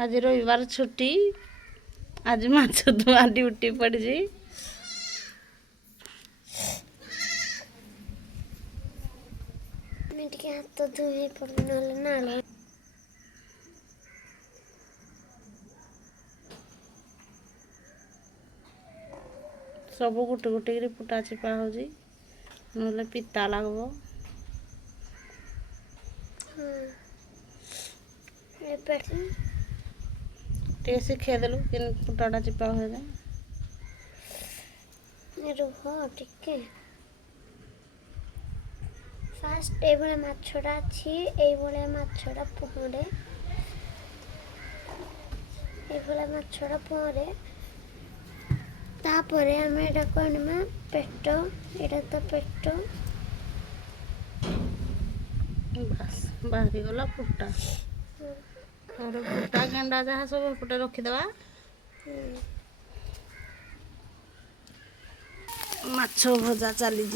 आज रविवार छुट्टी आज माछ धुआ ड्यूटी पड़ी हाथ धोई पड़ना सब गोटे गोटे फुटा चिपा हो ना पिता लगब टे शिखेदेलु कि फुटाटा चिपा हुए रुह टिके फास्ट ये माछटा अच्छी ये माछटा पहरे ये माछटा पहरे तापरे आम एटा कणमा पेट एटा तो पेट बस बाहरी गला फुटा और फुटा गेंडा जहाँ सब एपटे रखीदे माछ भजा चली